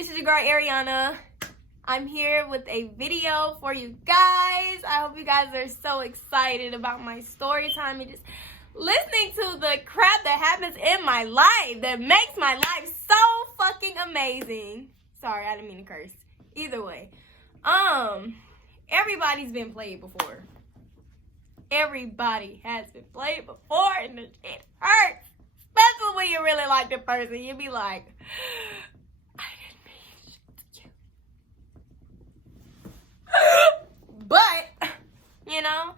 This is your girl Ariana. I'm here with a video for you guys. I hope you guys are so excited about my story time and just listening to the crap that happens in my life that makes my life so fucking amazing. Sorry, I didn't mean to curse. Either way, everybody's been played before. Everybody has been played before, and it hurts. Especially when you really like the person. You be like, I didn't mean shit to you. But, you know,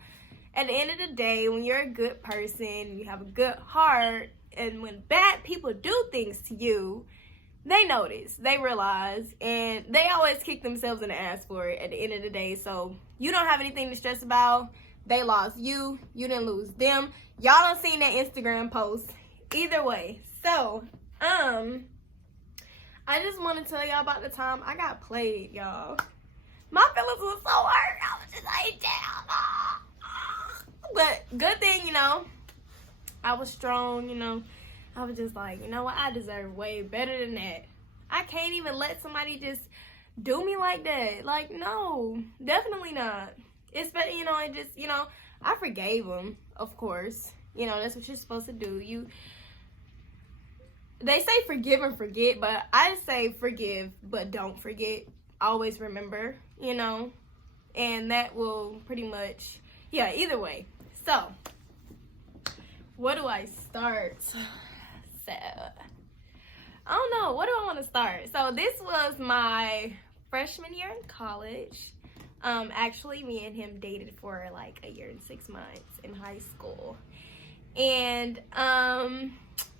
at the end of the day, when you're a good person, you have a good heart, and when bad people do things to you, they notice, they realize, and they always kick themselves in the ass for it at the end of the day. So you don't have anything to stress about. They lost you. You didn't lose them. Y'all done seen that Instagram post. Either way. So, I just want to tell y'all about the time I got played, y'all. My feelings were so hurt. I was just like, damn. But good thing, you know, I was strong, you know. I was just like, you know what? I deserve way better than that. I can't even let somebody just do me like that. Like, no, definitely not. It's better, you know, and just, you know, I forgave him, of course. You know, that's what you're supposed to do. They say forgive and forget, but I say forgive, but don't forget. Always remember, you know, and that will pretty much, yeah, either way. So, where do I start? So, I don't know. What do I want to start? So, this was my freshman year in college. Actually, me and him dated for like a year and 6 months in high school. And,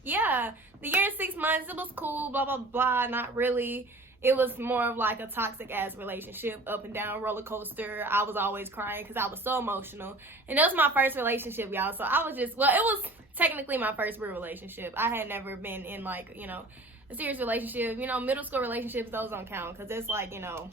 yeah, the year and 6 months, it was cool, blah, blah, blah. Not really. It was more of like a toxic-ass relationship, up and down roller coaster. I was always crying because I was so emotional. And that was my first relationship, y'all. So I was just, well, it was technically my first real relationship. I had never been in like, you know, a serious relationship. You know, middle school relationships, those don't count because it's like, you know,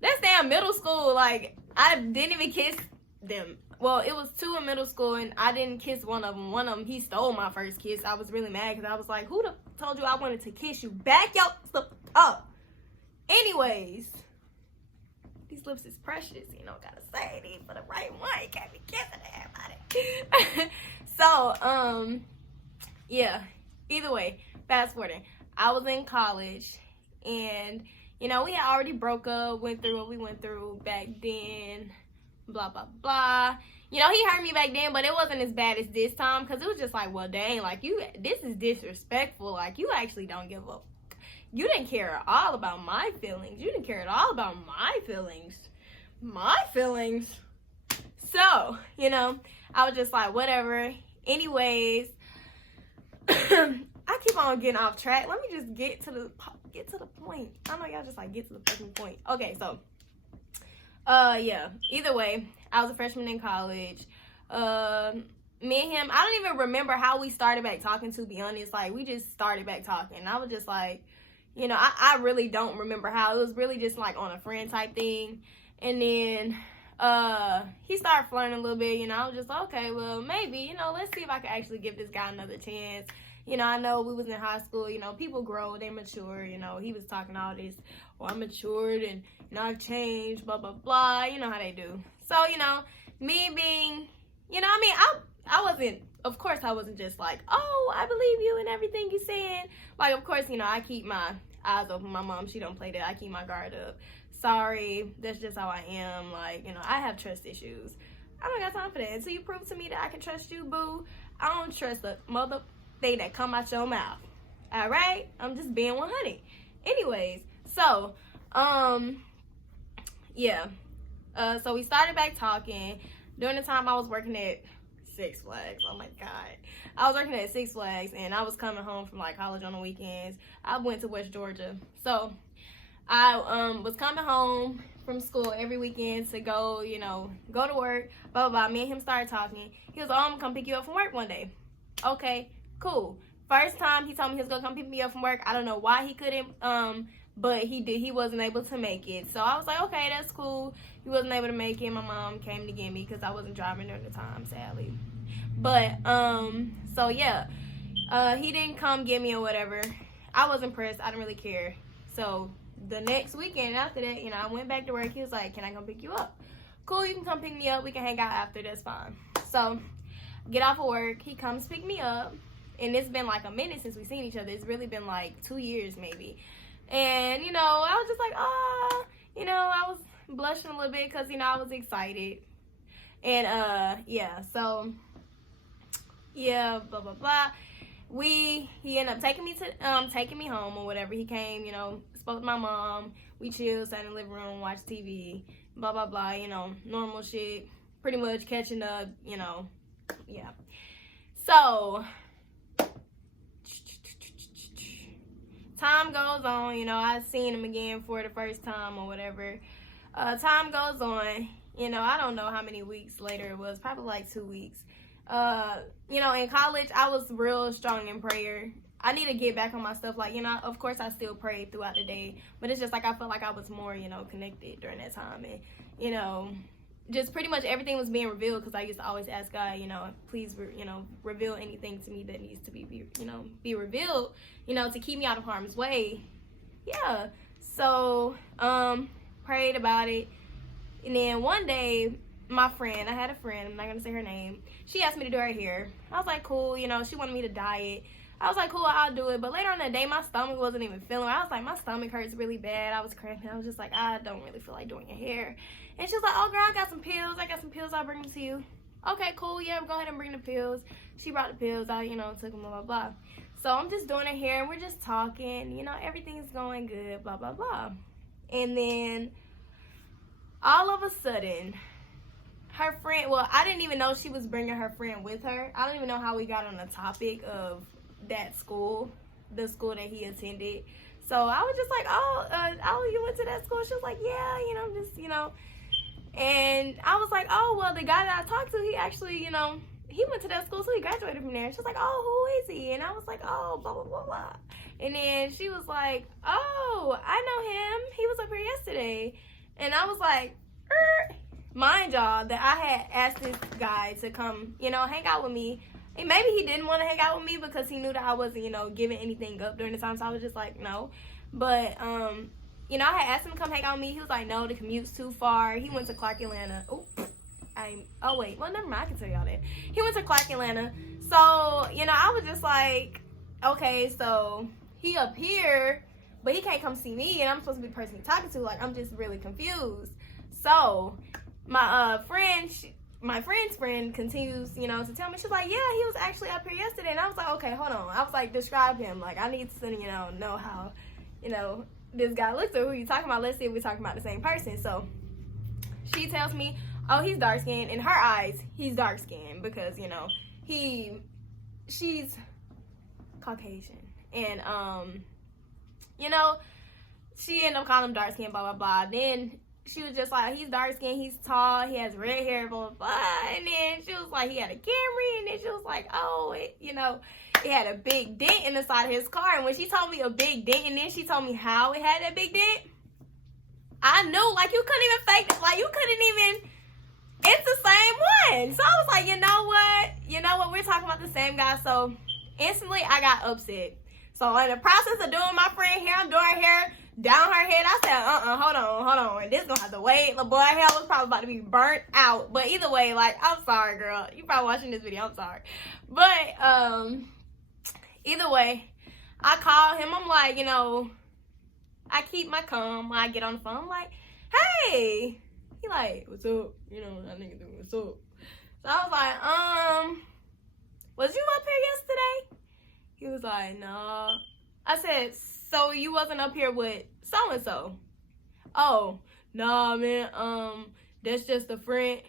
that's damn middle school. Like, I didn't even kiss them. Well, it was 2 in middle school, and I didn't kiss one of them. One of them, he stole my first kiss. I was really mad because I was like, who the told you I wanted to kiss you? Back your stuff up. Anyways, these lips is precious. You know, gotta say these for the right one. You can't be kissing everybody. So, yeah. Either way, fast forwarding. I was in college, and you know, we had already broke up, went through what we went through back then, blah, blah, blah. You know, he hurt me back then, but it wasn't as bad as this time, because it was just like, well, dang, like, this is disrespectful. Like, you actually don't give up. You didn't care at all about my feelings. You didn't care at all about my feelings. My feelings. So, you know, I was just like, whatever. Anyways, I keep on getting off track. Let me just get to the point. I know y'all just like get to the fucking point. Okay, so yeah, either way, I was a freshman in college. Me and him, I don't even remember how we started back talking, to be honest. Like, we just started back talking. I was just like, you know, I really don't remember how. It was really just like on a friend type thing. And then he started flirting a little bit, you know. I was just like, okay, well, maybe, you know, let's see if I can actually give this guy another chance. You know, I know we was in high school, you know, people grow, they mature, you know. He was talking all this, well, I'm matured and, you know, I've changed, blah, blah, blah. You know how they do. So, you know, me being, you know, I mean, I wasn't, of course, I wasn't just like, oh, I believe you and everything you're saying. Like, of course, you know, I keep my eyes open. My mom, she don't play that. I keep my guard up. Sorry, that's just how I am. Like, you know, I have trust issues. I don't got time for that. Until you prove to me that I can trust you, boo, I don't trust the mother thing that come out your mouth. All right, I'm just being 100. Anyways, so yeah, so we started back talking during the time I was working at Six Flags. Oh my god, I was working at Six Flags, and I was coming home from like college on the weekends. I went to West Georgia, so I was coming home from school every weekend to go, you know, go to work, blah blah blah. Me and him started talking. He was, oh, I'm gonna come pick you up from work one day. Okay, cool. First time he told me he was gonna come pick me up from work. I don't know why he couldn't, but he did. He wasn't able to make it. So I was like, okay, that's cool. He wasn't able to make it. My mom came to get me because I wasn't driving during the time, sadly. But so yeah, he didn't come get me or whatever. I was impressed. I didn't really care. So the next weekend after that, you know, I went back to work. He was like, can I come pick you up? Cool, you can come pick me up. We can hang out after. That's fine. So get off of work. He comes pick me up. And it's been like a minute since we've seen each other. It's really been like 2 years maybe. And, you know, I was just like, oh, you know, I was blushing a little bit because, you know, I was excited. And, yeah, so, yeah, blah, blah, blah. He ended up taking me home or whatever. He came, you know, spoke to my mom. We chilled, sat in the living room, watched TV, blah, blah, blah, you know, normal shit. Pretty much catching up, you know, yeah. So time goes on, you know, I seen him again for the first time or whatever. Time goes on, you know, I don't know how many weeks later it was, probably like 2 weeks. You know, in college, I was real strong in prayer. I need to get back on my stuff. Like, you know, of course I still prayed throughout the day, but it's just like I felt like I was more, you know, connected during that time. And, you know, just pretty much everything was being revealed because I used to always ask God, you know, please, you know, reveal anything to me that needs to be revealed, you know, to keep me out of harm's way. Yeah. So, prayed about it. And then one day, my friend, I had a friend, I'm not going to say her name, she asked me to do her hair. I was like, cool, you know, she wanted me to dye it. I was like, cool, I'll do it. But later on that day, my stomach wasn't even feeling it. I was like, my stomach hurts really bad. I was cramping. I was just like, I don't really feel like doing your hair. And she was like, oh, girl, I got some pills. I'll bring them to you. Okay, cool. Yeah, go ahead and bring the pills. She brought the pills. I, you know, took them, blah, blah, blah. So I'm just doing her hair, and we're just talking. You know, everything's going good, blah, blah, blah. And then all of a sudden, her friend, well, I didn't even know she was bringing her friend with her. I don't even know how we got on the topic of that school, the school that he attended. So I was just like, oh, you went to that school? She was like, yeah, you know, just, you know. And I was like, oh, well, the guy that I talked to, he actually, you know, he went to that school, so he graduated from there. She was like, oh, who is he? And I was like, oh, blah, blah, blah, blah. And then she was like, oh, I know him. He was up here yesterday. And I was like, mind y'all that I had asked this guy to come, you know, hang out with me. And maybe he didn't want to hang out with me because he knew that I wasn't, you know, giving anything up during the time. So I was just like, no. But, you know, I had asked him to come hang out with me. He was like, no, the commute's too far. He went to Clark, Atlanta. Oh, wait. Well, never mind. I can tell y'all that. He went to Clark, Atlanta. So, you know, I was just like, okay, so he up here, but he can't come see me. And I'm supposed to be the person he's talking to. Like, I'm just really confused. So my friend's friend continues, you know, to tell me. She's like, yeah, he was actually up here yesterday. And I was like, okay, hold on. I was like, describe him. Like, I need to, you know how, you know, this guy looks at who you talking about. Let's see if we're talking about the same person. So she tells me, oh, he's dark skinned. In her eyes, he's dark skinned because, you know, she's Caucasian. And, you know, she ended up calling him dark skinned, blah, blah, blah. Then she was just like, he's dark skinned, he's tall, he has red hair, blah, blah, blah. And then she was like, he had a Camry. And then she was like, oh, you know, it had a big dent in the side of his car. And when she told me a big dent, and then she told me how it had that big dent, I knew, like, you couldn't even fake it. Like, you couldn't even, it's the same one. So I was like, you know what, we're talking about the same guy. So instantly, I got upset. So in the process of doing my friend hair, I'm doing her hair down her head. I said, hold on. And this gonna have to wait. The boy hair was probably about to be burnt out. But either way, like, I'm sorry, girl. You probably watching this video. I'm sorry. But either way, I call him. I'm like, you know, I keep my calm when I get on the phone. I'm like, hey. He like, what's up? You know, that nigga doing what's up. So I was like, was you up here yesterday? He was like, no. I said, so you wasn't up here with so-and-so? Oh, nah, man, that's just a friend.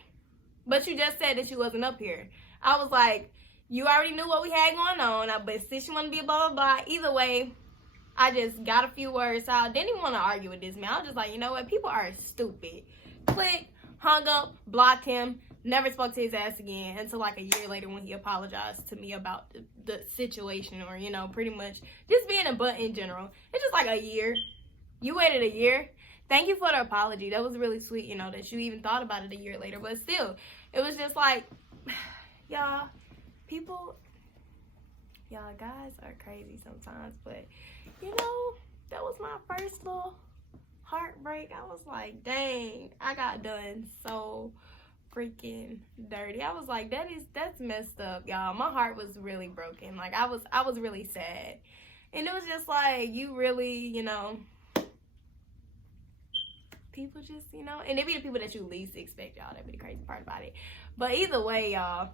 But you just said that you wasn't up here. I was like, you already knew what we had going on, but since you want to be a blah, blah, blah, either way, I just got a few words out. Didn't even want to argue with this man. I was just like, you know what? People are stupid. Click, hung up, blocked him, never spoke to his ass again until like a year later when he apologized to me about the situation, or, you know, pretty much just being a butt in general. It's just like a year. You waited a year. Thank you for the apology. That was really sweet, you know, that you even thought about it a year later. But still, it was just like, y'all, guys are crazy sometimes. But, you know, that was my first first little heartbreak, I was like, dang, I got done so freaking dirty. I was like, that's messed up, y'all. My heart was really broken. Like, I was really sad. And it was just like, you really, you know, people just, you know, and they be the people that you least expect, y'all. That'd be the crazy part about it. But either way, y'all.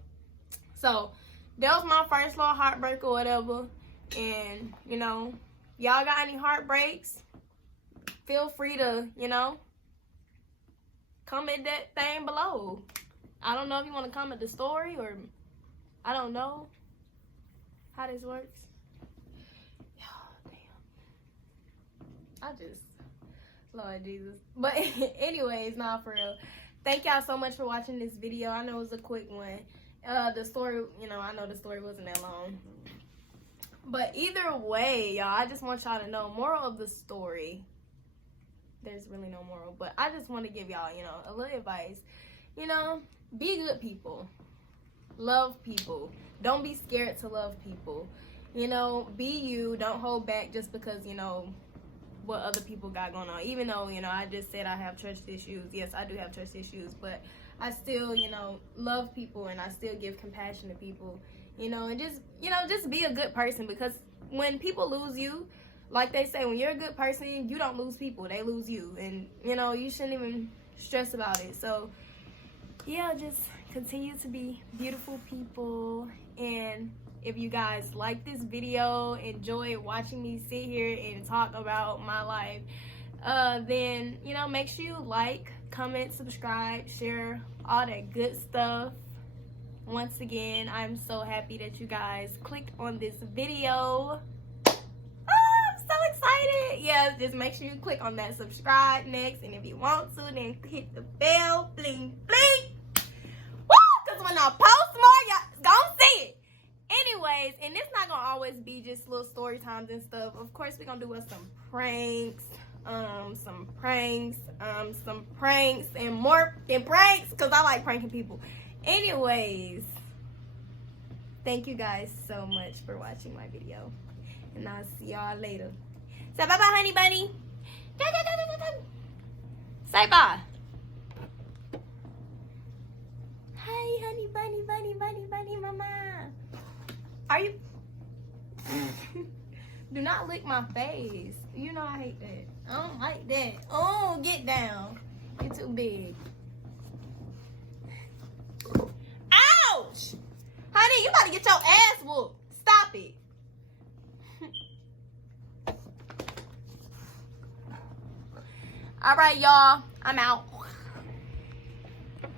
So, that was my first little heartbreak or whatever. And, you know, y'all got any heartbreaks? Feel free to, you know, comment that thing below. I don't know if you want to comment the story or I don't know how this works. Oh, damn. Lord Jesus. But anyways, nah, for real. Thank y'all so much for watching this video. I know it was a quick one. The story, you know, I know the story wasn't that long. But either way, y'all, I just want y'all to know, moral of the story, there's really no moral, but I just want to give y'all, you know, a little advice. You know, be good people. Love people. Don't be scared to love people. You know, be you. Don't hold back just because, you know, what other people got going on. Even though, you know, I just said I have trust issues. Yes, I do have trust issues, but I still, you know, love people and I still give compassion to people. You know, and just, you know, just be a good person, because when people lose you, like they say, when you're a good person, you don't lose people, they lose you. And, you know, you shouldn't even stress about it. So, yeah, just continue to be beautiful people. And if you guys like this video, enjoy watching me sit here and talk about my life, then, you know, make sure you like, comment, subscribe, share, all that good stuff. Once again, I'm so happy that you guys clicked on this video. I'm so excited. Yeah, just make sure you click on that subscribe next. And if you want to, then hit the bell. Bling, bling. Woo! Because when I post more, y'all gonna see it. Anyways, and it's not gonna always be just little story times and stuff. Of course, we're gonna do some pranks. Some pranks, and more than pranks, because I like pranking people. Anyways, thank you guys so much for watching my video, and I'll see y'all later. Say bye bye, honey bunny. Say bye. Hi, honey bunny, bunny, bunny, bunny, mama. Are you? Do not lick my face. You know I hate that. I don't like that. Oh, get down. You're too big. Ouch! Honey, you about to get your ass whooped. Stop it. All right, y'all. I'm out.